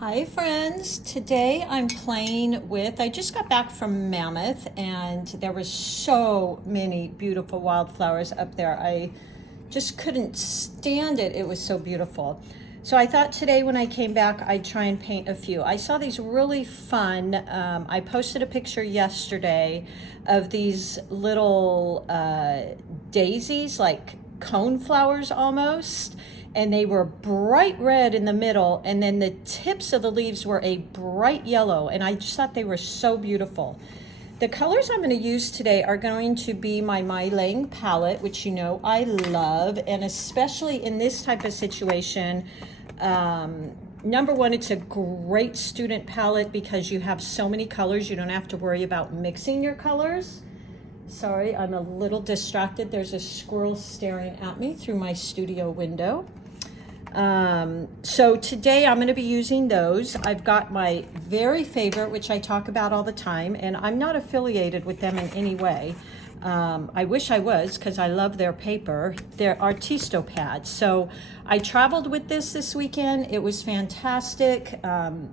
Hi friends, today I'm playing with, I just got back from Mammoth and there were so many beautiful wildflowers up there. I just couldn't stand it. It was so beautiful. So I thought today when I came back, I'd try and paint a few. I saw these really fun, I posted a picture yesterday of these little daisies, like cone flowers almost. And they were bright red in the middle, and then the tips of the leaves were a bright yellow, and I just thought they were so beautiful. The colors I'm going to use today are going to be my My Lang palette, which you know I love, and especially in this type of situation, number one, it's a great student palette because you have so many colors, you don't have to worry about mixing your colors. Sorry, I'm a little distracted. There's a squirrel staring at me through my studio window. So today I'm going to be using those. I've got my very favorite, which I talk about all the time, and I'm not affiliated with them in any way. I wish I was because I love their paper. They're Artisto pads. So I traveled with this weekend. It was fantastic.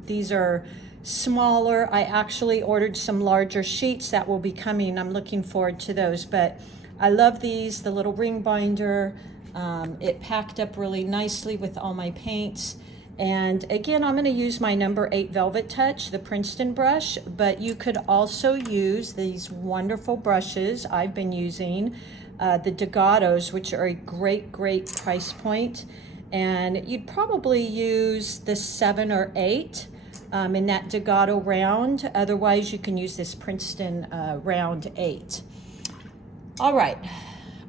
These are smaller. I actually ordered some larger sheets that will be coming. I'm looking forward to those, but I love these, the little ring binder. It packed up really nicely with all my paints. And again, I'm going to use my number 8 Velvet Touch, the Princeton brush, but you could also use these wonderful brushes I've been using, the Degatos, which are a great price point. And you'd probably use the 7 or 8 in that Degato round. Otherwise, you can use this Princeton round 8. All right.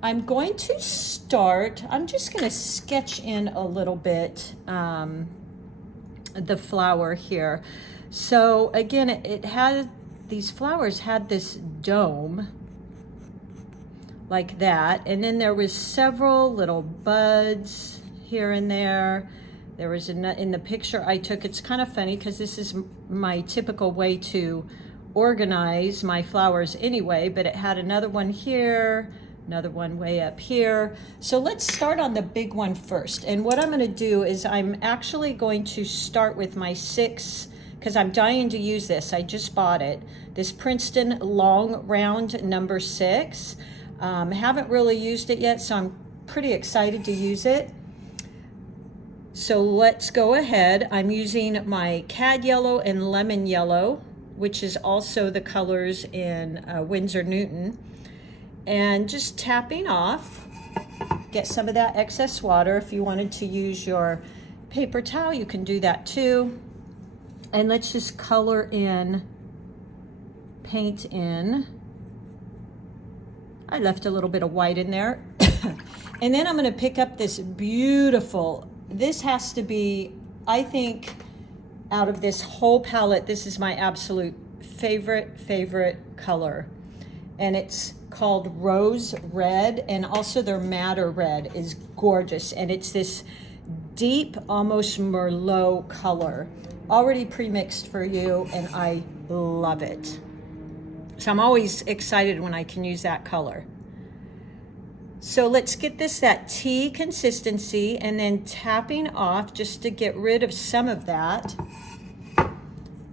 I'm going to start, I'm just going to sketch in a little bit the flower here. So again, it had, these flowers had this dome like that, and then there was several little buds here and there. There was in the picture I took, it's kind of funny because this is my typical way to organize my flowers anyway, but it had another one here, another one way up here. So let's start on the big one first. And what I'm going to do is I'm actually going to start with my 6, because I'm dying to use this. I just bought it. This Princeton long round number 6. Haven't really used it yet, so I'm pretty excited to use it. So let's go ahead. I'm using my cad yellow and lemon yellow, which is also the colors in Winsor Newton. And just tapping off, get some of that excess water. If you wanted to use your paper towel, you can do that too. And let's just color in, paint in. I left a little bit of white in there. And then I'm going to pick up this beautiful, this has to be, I think, out of this whole palette, this is my absolute favorite color. And it's called Rose Red, and also their Madder Red is gorgeous. And it's this deep, almost Merlot color, already pre-mixed for you, and I love it. So I'm always excited when I can use that color. So let's get this, that tea consistency, and then tapping off just to get rid of some of that.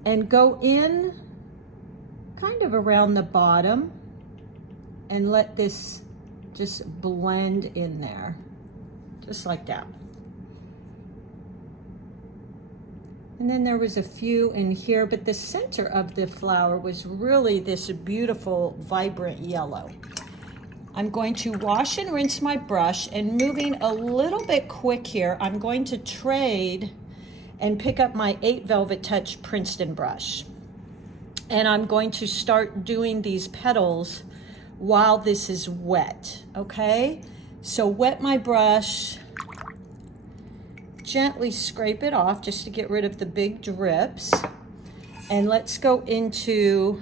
And go in kind of around the bottom and let this just blend in there, just like that. And then there was a few in here, but the center of the flower was really this beautiful, vibrant yellow. I'm going to wash and rinse my brush, and moving a little bit quick here, I'm going to trade and pick up my 8 Velvet Touch Princeton brush. And I'm going to start doing these petals while this is wet, okay? So wet my brush, gently scrape it off just to get rid of the big drips. And let's go into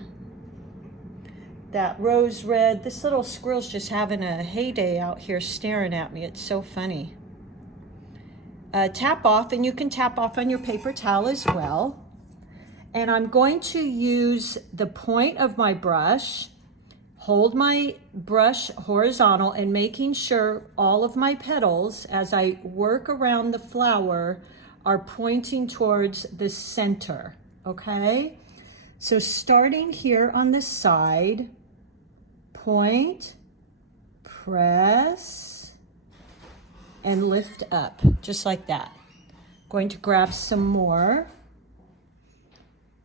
that rose red. This little squirrel's just having a heyday out here staring at me. It's so funny. Tap off, and you can tap off on your paper towel as well. And I'm going to use the point of my brush, hold my brush horizontal, and making sure all of my petals, as I work around the flower, are pointing towards the center, okay? So starting here on the side, point, press, and lift up, just like that. Going to grab some more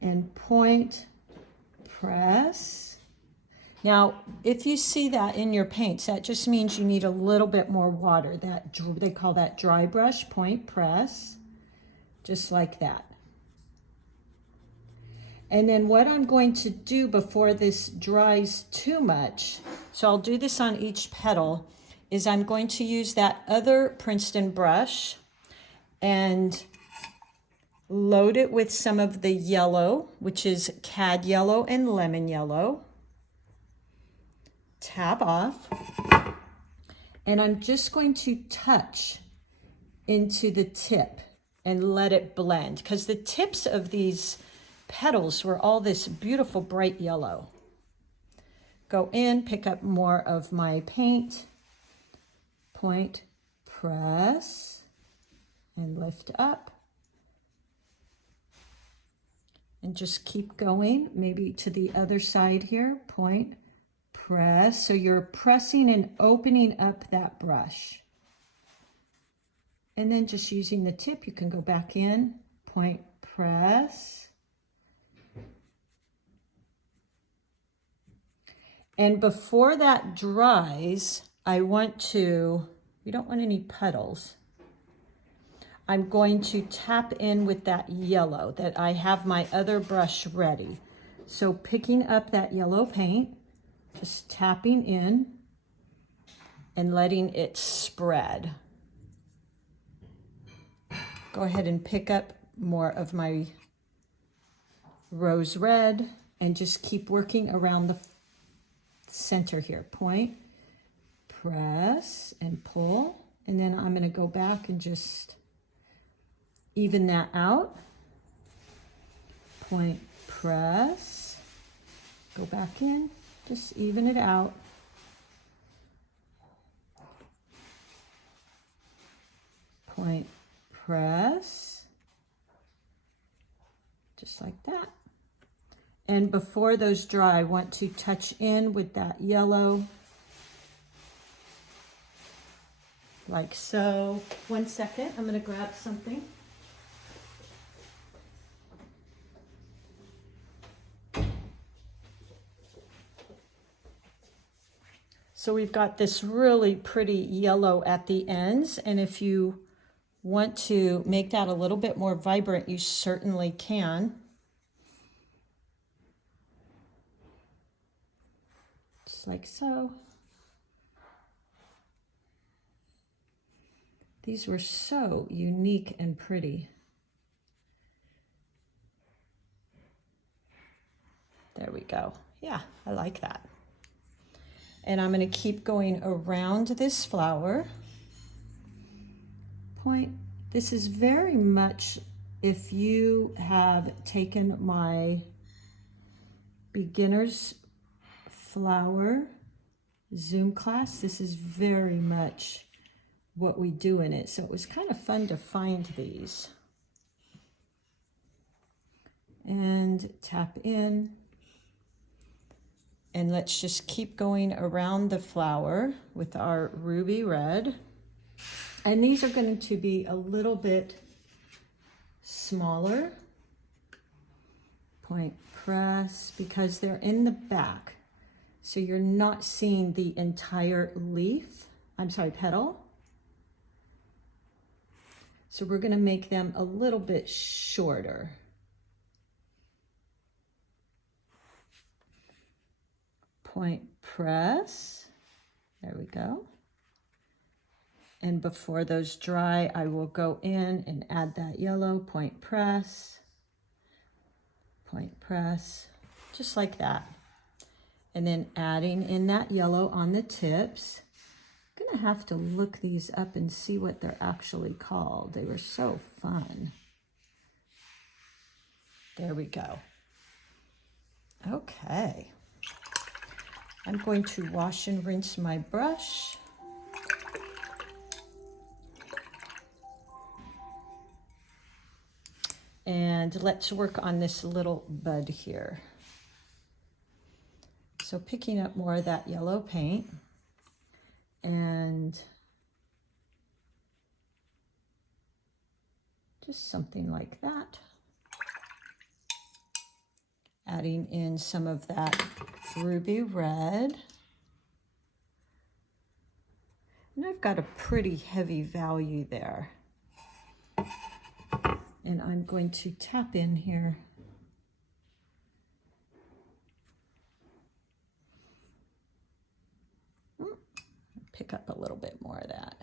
and point, press. Now, if you see that in your paints, that just means you need a little bit more water. They call that dry brush, point, press, just like that. And then what I'm going to do before this dries too much, so I'll do this on each petal, is I'm going to use that other Princeton brush and load it with some of the yellow, which is cad yellow and lemon yellow. Tap off. And I'm just going to touch into the tip and let it blend, because the tips of these petals were all this beautiful bright yellow. Go in, pick up more of my paint, point, press, and lift up. And just keep going, maybe to the other side here, point, press. So you're pressing and opening up that brush. And then just using the tip, you can go back in, point, press. And before that dries, we don't want any puddles. I'm going to tap in with that yellow that I have my other brush ready. So picking up that yellow paint, just tapping in and letting it spread. Go ahead and pick up more of my rose red and just keep working around the center here. Point, press, and pull. And then I'm going to go back and just even that out. Point, press, go back in, just even it out. Point, press, just like that. And before those dry, I want to touch in with that yellow, like so. 1 second, I'm going to grab something. So we've got this really pretty yellow at the ends, and if you want to make that a little bit more vibrant, you certainly can. Just like so. These were so unique and pretty. There we go. Yeah, I like that. And I'm going to keep going around this flower. Point. This is very much, if you have taken my beginner's flower Zoom class, this is very much what we do in it. So it was kind of fun to find these. And tap in. And let's just keep going around the flower with our ruby red. And these are going to be a little bit smaller. Point, press, because they're in the back. So you're not seeing the entire petal. So we're going to make them a little bit shorter. Point, press, there we go. And before those dry, I will go in and add that yellow, point, press, just like that. And then adding in that yellow on the tips. I'm gonna have to look these up and see what they're actually called. They were so fun. There we go. Okay. I'm going to wash and rinse my brush. And let's work on this little bud here. So picking up more of that yellow paint and just something like that. Adding in some of that ruby red. And I've got a pretty heavy value there. And I'm going to tap in here. Pick up a little bit more of that.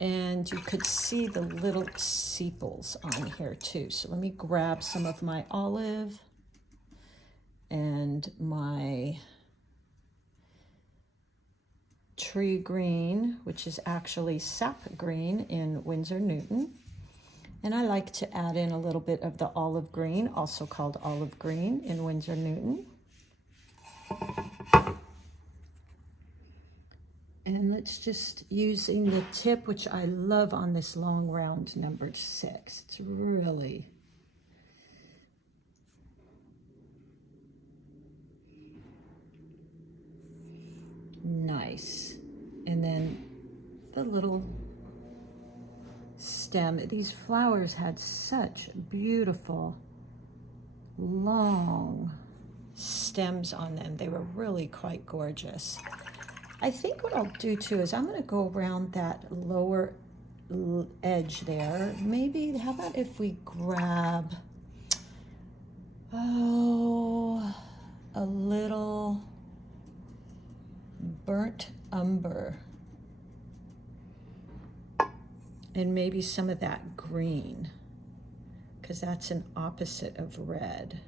And you could see the little sepals on here too. So let me grab some of my olive and my tree green, which is actually sap green in Winsor Newton. And I like to add in a little bit of the olive green, also called olive green in Winsor Newton. And let's just using the tip, which I love on this long round number 6. It's really nice. And then the little stem. These flowers had such beautiful long stems on them. They were really quite gorgeous. I think what I'll do too is I'm going to go around that lower edge there. Maybe, how about if we grab, a little burnt umber and maybe some of that green, because that's an opposite of red.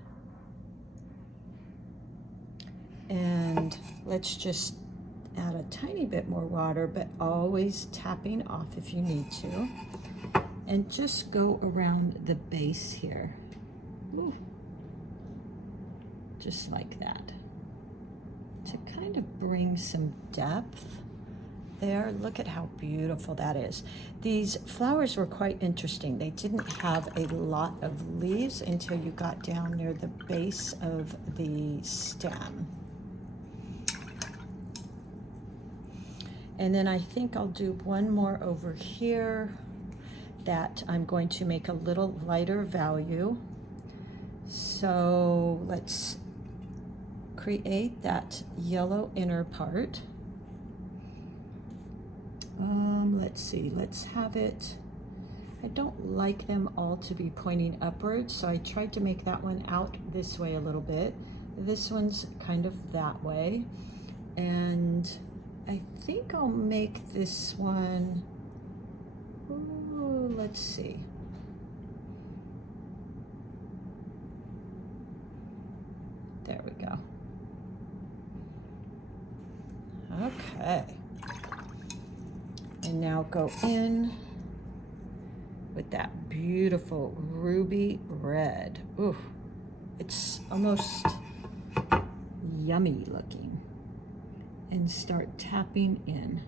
And let's just add a tiny bit more water, but always tapping off if you need to. And just go around the base here. Ooh. Just like that. To kind of bring some depth there. Look at how beautiful that is. These flowers were quite interesting. They didn't have a lot of leaves until you got down near the base of the stem. And then I think I'll do one more over here that I'm going to make a little lighter value. So let's create that yellow inner part. Let's see, let's have it, I don't like them all to be pointing upwards, so I tried to make that one out this way a little bit. This one's kind of that way. And I think I'll make this one, ooh, let's see. There we go. Okay. And now go in with that beautiful ruby red. Ooh, it's almost yummy looking. And start tapping in.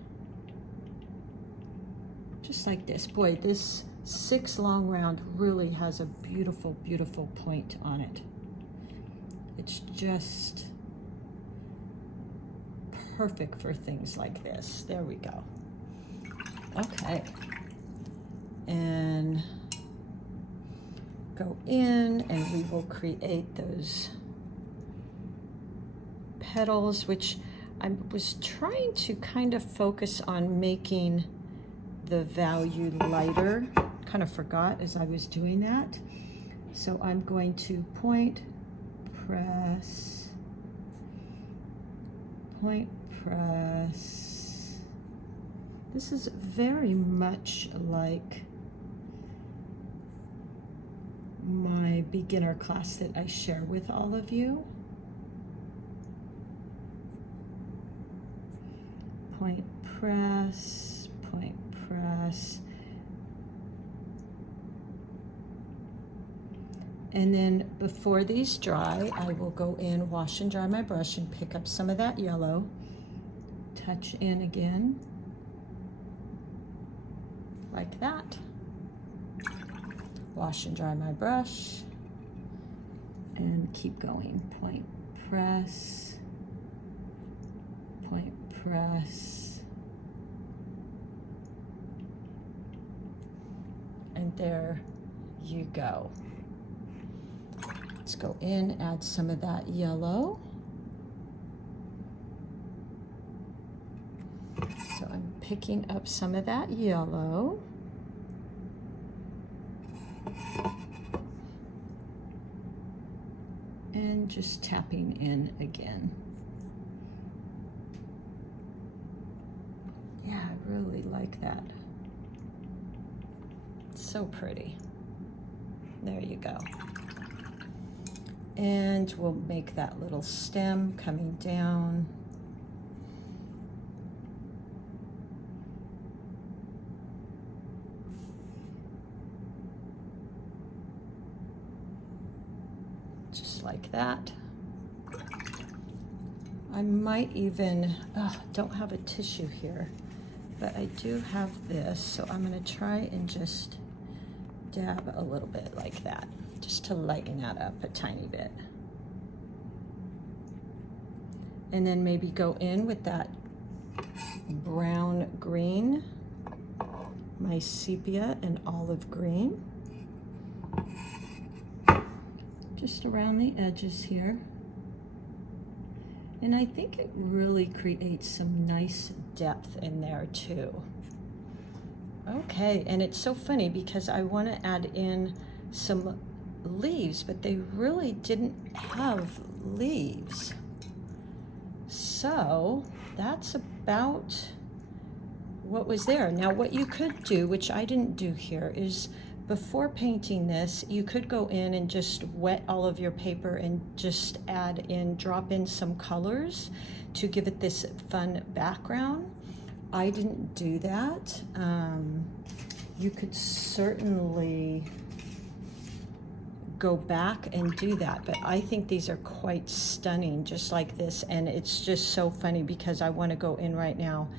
Just like this. Boy, this 6 long round really has a beautiful, beautiful point on it. It's just perfect for things like this. There we go. Okay. And go in and we will create those petals, which I was trying to kind of focus on making the value lighter. Kind of forgot as I was doing that. So I'm going to point, press, point, press. This is very much like my beginner class that I share with all of you. Point, press, point, press. And then before these dry, I will go in, wash and dry my brush, and pick up some of that yellow, touch in again, like that. Wash and dry my brush, and keep going. Point, press, point, press. And there you go. Let's go in, add some of that yellow. So I'm picking up some of that yellow. And just tapping in again. Yeah, I really like that. It's so pretty. There you go. And we'll make that little stem coming down. Just like that. I might even, don't have a tissue here, but I do have this, so I'm gonna try and just dab a little bit like that, just to lighten that up a tiny bit. And then maybe go in with that brown green, my sepia and olive green, just around the edges here. And I think it really creates some nice depth in there too. Okay, and it's so funny because I want to add in some leaves, but they really didn't have leaves. So that's about what was there. Now what you could do, which I didn't do here, is before painting this, you could go in and just wet all of your paper and just add in, drop in some colors to give it this fun background. I didn't do that. You could certainly go back and do that, but I think these are quite stunning just like this, and it's just so funny because I want to go in right now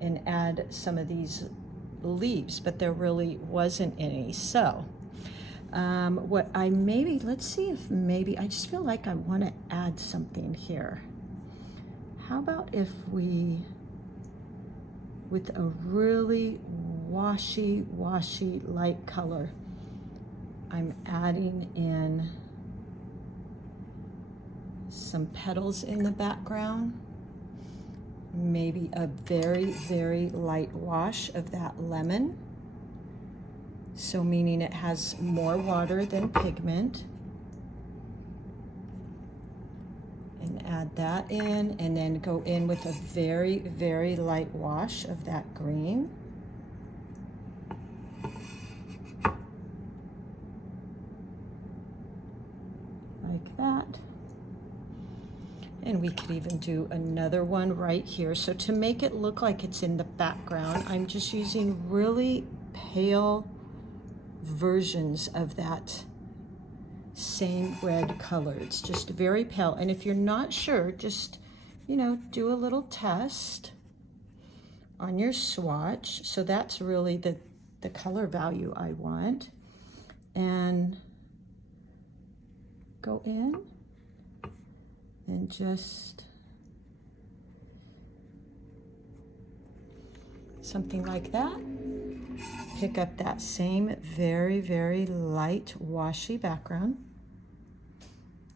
and add some of these leaves, but there really wasn't any. So what I maybe, let's see if maybe, I just feel like I want to add something here. How about if we, with a really washy light color, I'm adding in some petals in the background, maybe a very light wash of that lemon, so meaning it has more water than pigment, and add that in, and then go in with a very light wash of that green. Like that. And we could even do another one right here. So to make it look like it's in the background, I'm just using really pale versions of that same red color. It's just very pale. And if you're not sure, just, you know, do a little test on your swatch. So that's really the color value I want. And go in and just something like that. Pick up that same very light washy background.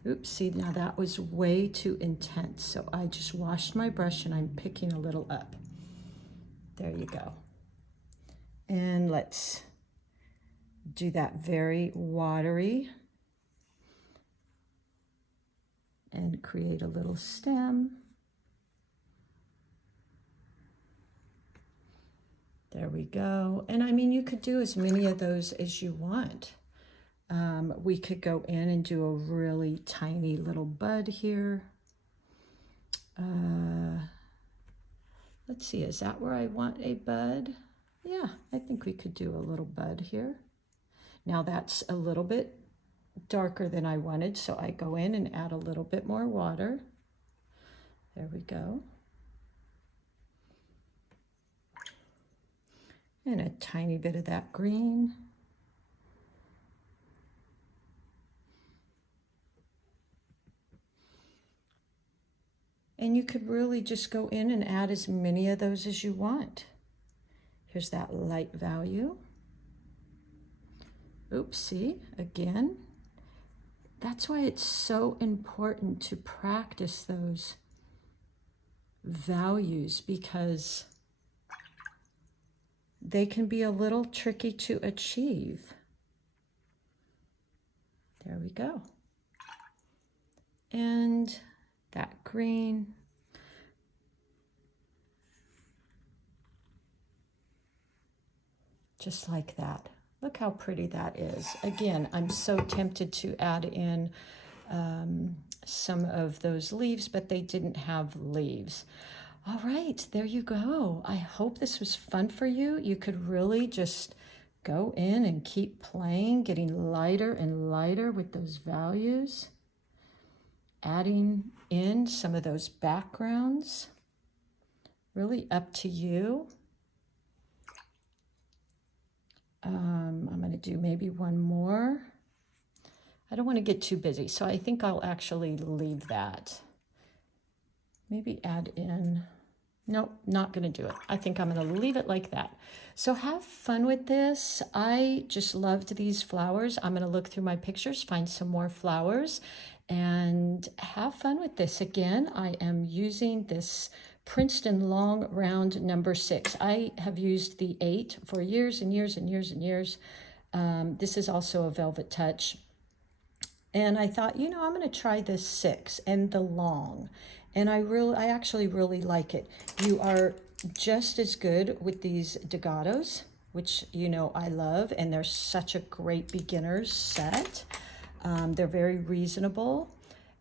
Oops, see, now that was way too intense. So I just washed my brush and I'm picking a little up. There you go. And let's do that very watery and create a little stem. There we go. And I mean, you could do as many of those as you want. We could go in and do a really tiny little bud here. Let's see, is that where I want a bud? Yeah, I think we could do a little bud here. Now that's a little bit darker than I wanted, so I go in and add a little bit more water. There we go. And a tiny bit of that green. And you could really just go in and add as many of those as you want. Here's that light value. Oops, see, again. That's why it's so important to practice those values, because they can be a little tricky to achieve. There we go. And that green. Just like that. Look how pretty that is. Again, I'm so tempted to add in some of those leaves, but they didn't have leaves. All right, there you go. I hope this was fun for you. You could really just go in and keep playing, getting lighter and lighter with those values, adding in some of those backgrounds. Really up to you. I'm going to do maybe one more. I don't want to get too busy, so I think I'll actually leave that. Maybe add in, nope, not going to do it. I think I'm going to leave it like that. So have fun with this. I just loved these flowers. I'm going to look through my pictures, find some more flowers, and have fun with this. Again, I am using this Princeton long round number 6. I have used the 8 for years and years and years and years. This is also a velvet touch. And I thought, you know, I'm going to try this 6 and the long. And I actually really like it. You are just as good with these Dagatos, which, you know, I love. And they're such a great beginner's set. They're very reasonable.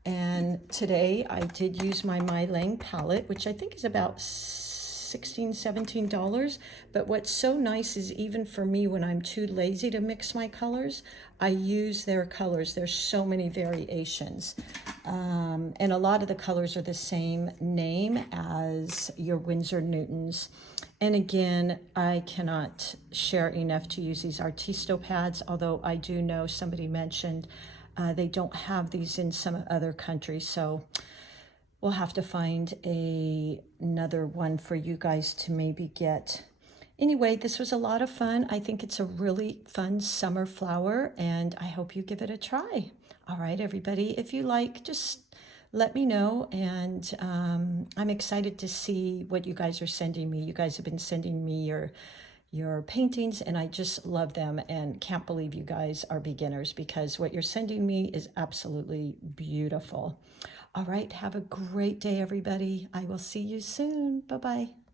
And today I did use my My Lang palette, which I think is about $16, $17. But what's so nice is even for me, when I'm too lazy to mix my colors, I use their colors. There's so many variations. And a lot of the colors are the same name as your Winsor Newtons. And again, I cannot share enough to use these Artisto pads, although I do know somebody mentioned they don't have these in some other countries, so we'll have to find another one for you guys to maybe get. Anyway, this was a lot of fun. I think it's a really fun summer flower, and I hope you give it a try. All right, everybody, if you like, just let me know, and I'm excited to see what you guys are sending me. You guys have been sending me your paintings, and I just love them and can't believe you guys are beginners, because what you're sending me is absolutely beautiful. All right, have a great day, everybody. I will see you soon. Bye-bye.